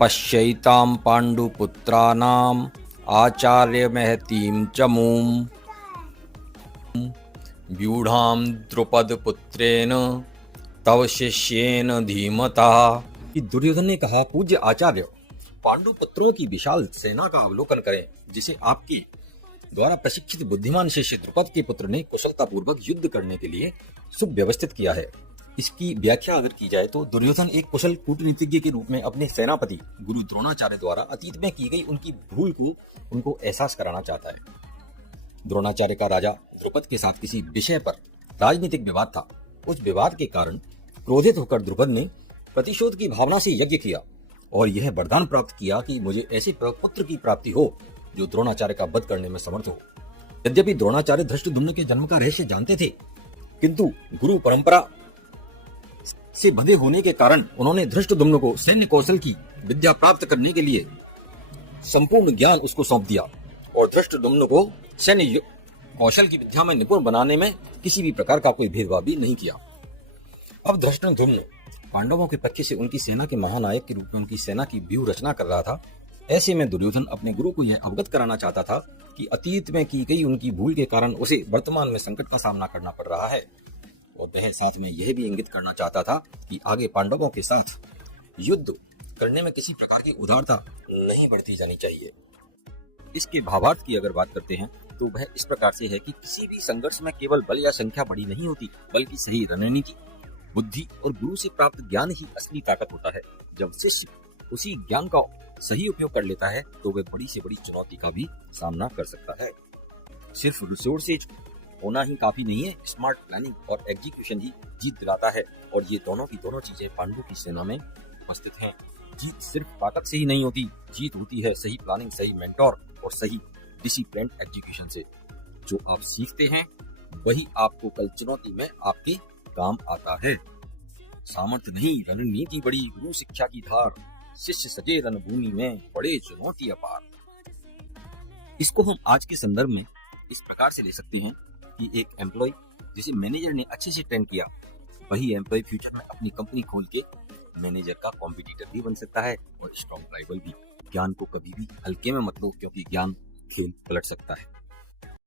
पश्यैतां पाण्डुपुत्राणाम् आचार्यमहतीं च मूम् व्यूढां द्रुपदपुत्रेण तव शिष्येन धीमता। दुर्योधन ने कहा, पूज्य आचार्य, पांडु पुत्रों की विशाल सेना का अवलोकन करें, जिसे आपके द्वारा प्रशिक्षित बुद्धिमान शिष्य द्रुपद के पुत्र ने कुशलतापूर्वक युद्ध करने के लिए सुव्यवस्थित किया है। इसकी व्याख्या अगर की जाए तो दुर्योधन एक कुशल कूटनीतिज्ञ के रूप में अपने सेनापति गुरु द्रोणाचार्य द्वारा अतीत में की गई उनकी भूल को उनको एहसास कराना चाहता है। द्रोणाचार्य का राजा द्रुपद के साथ किसी विषय पर राजनीतिक विवाद था। उस विवाद के कारण क्रोधित होकर द्रुपद ने प्रतिशोध की भावना से यज्ञ किया और यह वरदान प्राप्त किया कि मुझे ऐसे पुत्र की प्राप्ति हो जो द्रोणाचार्य का वध करने में समर्थ हो। यद्यपि द्रोणाचार्य धृष्टद्युम्न के जन्म का रहस्य जानते थे, किंतु गुरु परंपरा से बंधे होने के कारण उन्होंने धृष्टद्युम्न को सैन्य कौशल की विद्या प्राप्त करने के लिए संपूर्ण ज्ञान उसको सौंप दिया और धृष्टद्युम्न को सैन्य कौशल की विद्या में निपुण बनाने में किसी भी प्रकार का कोई भेदभाव भी नहीं किया। अब धृष्टद्युम्न पांडवों के पक्ष से उनकी सेना के महानायक के रूप में उनकी सेना की व्यूह रचना कर रहा था। ऐसे में दुर्योधन अपने गुरु को यह अवगत कराना चाहता था कि अतीत में की गई उनकी भूल के कारण उसे वर्तमान में संकट का सामना करना पड़ रहा है, और वह साथ में यह भी इंगित करना चाहता था कि आगे पांडवों के साथ युद्ध करने में किसी प्रकार की उदारता नहीं बढ़ती जानी चाहिए। इसके भावार्थ की अगर बात करते हैं तो वह इस प्रकार से है कि किसी भी संघर्ष में केवल बल या संख्या बड़ी नहीं होती, बल्कि सही रणनीति, बुद्धि और गुरु से प्राप्त ज्ञान ही असली ताकत होता है। जब शिष्य उसी ज्ञान का सही उपयोग कर लेता है तो वह बड़ी से बड़ी चुनौती का भी सामना कर सकता है। सिर्फ रिसोर्सेज होना ही काफी नहीं है, स्मार्ट प्लानिंग और एग्जीक्यूशन ही जीत दिलाता है, और ये दोनों की दोनों चीजें पांडु की सेना में उपस्थित हैं। जीत सिर्फ ताकत से ही नहीं होती, जीत होती है सही प्लानिंग, सही मेंटोर और सही डिसिप्लिन एग्जीक्यूशन से। जो आप सीखते हैं वही आपको कल चुनौती में आपके काम आता है। सामर्थ्य नहीं रणनीति बड़ी, गुरु शिक्षा की धार, शिष्य सजे रणभूमि में, बड़े चुनौती अपार। इसको हम आज के संदर्भ में इस प्रकार से ले सकते हैं कि एक एम्प्लॉय जिसे मैनेजर ने अच्छे से ट्रेन किया, वही एम्प्लॉय फ्यूचर में अपनी कंपनी खोल के मैनेजर का कॉम्पिटिटर भी बन सकता है और स्ट्रॉन्ग राइवल भी। ज्ञान को कभी भी हल्के में मत लो, क्योंकि ज्ञान खेल पलट सकता है।